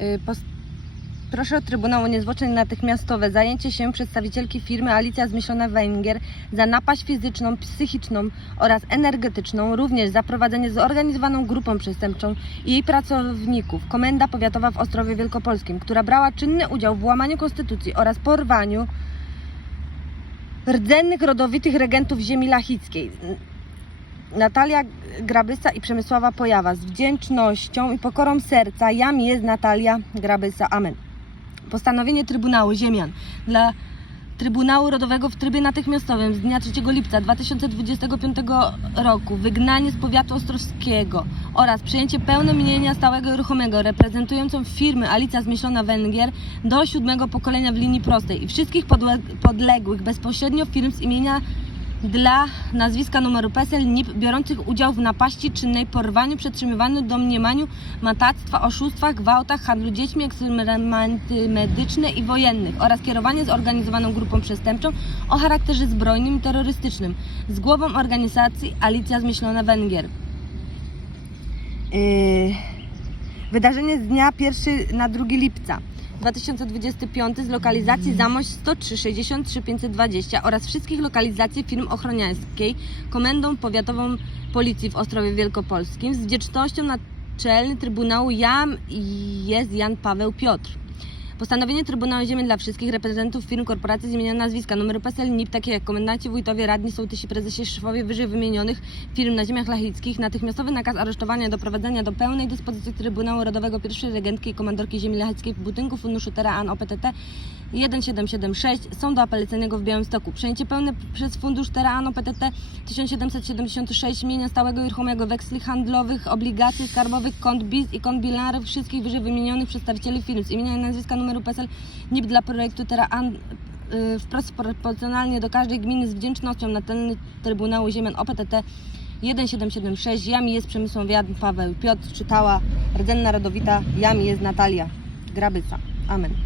Y, Proszę od Trybunału Niezwłocznie natychmiastowe zajęcie się przedstawicielki firmy Alicja Zmyślona Węgier za napaść fizyczną, psychiczną oraz energetyczną, również za prowadzenie zorganizowaną grupą przestępczą i jej pracowników, Komenda Powiatowa w Ostrowie Wielkopolskim, która brała czynny udział w łamaniu konstytucji oraz porwaniu rdzennych rodowitych regentów ziemi lachickiej. Natalia Grabysa i Przemysława Pojawa. Z wdzięcznością i pokorą serca jam jest Natalia Grabysa. Amen. Postanowienie Trybunału Ziemian dla Trybunału Rodowego w trybie natychmiastowym z dnia 3 lipca 2025 roku wygnanie z powiatu ostrowskiego oraz przejęcie pełne mienia stałego i ruchomego reprezentującą firmy Alicja Zmyślona Węgier do siódmego pokolenia w linii prostej i wszystkich podle- podległych bezpośrednio firm z imienia dla nazwiska numeru PESEL NIP biorących udział w napaści czynnej, porwaniu, przetrzymywaniu, domniemaniu, matactwa, oszustwach, gwałtach, handlu dziećmi, eksperymenty medyczne i wojennych oraz kierowanie zorganizowaną grupą przestępczą o charakterze zbrojnym i terrorystycznym z głową organizacji Alicja Zmyślona Węgier. Yy, Wydarzenie z dnia 1 na 2 lipca 2025 z lokalizacji Zamość 103 63 520 oraz wszystkich lokalizacji firm ochroniarskiej Komendą Powiatową Policji w Ostrowie Wielkopolskim z wdzięcznością Naczelny Trybunału Jam jest Jan Paweł Piotr. Postanowienie Trybunału Ziemian dla wszystkich reprezentantów firm, korporacji z imienia nazwiska, numeru PESEL, NIP, takie jak komendanci, wójtowie, radni, sołtysi, prezesi, szefowie wyżej wymienionych firm na ziemiach lachickich, natychmiastowy nakaz aresztowania doprowadzenia do pełnej dyspozycji Trybunału Rodowego pierwszej regentki i komandorki ziemi lachickiej w budynku funduszu Terra OPTT 1776 Sądu Apelacyjnego w Białymstoku. Przejęcie pełne przez fundusz Terra OPTT 1776 mienia stałego i ruchomego, weksli handlowych, obligacji skarbowych, kont BIS i kont bilarów wszystkich wyżej wymienionych przedstawicieli firm z imienia nazwiska numeru NIP dla projektu Terra y, wprost proporcjonalnie do każdej gminy z wdzięcznością Naczelny Trybunału Ziemian OPTT 1776 Jami jest Przemysław Jan Paweł Piotr czytała rdzenna rodowita Jami jest Natalia Grabyca. Amen.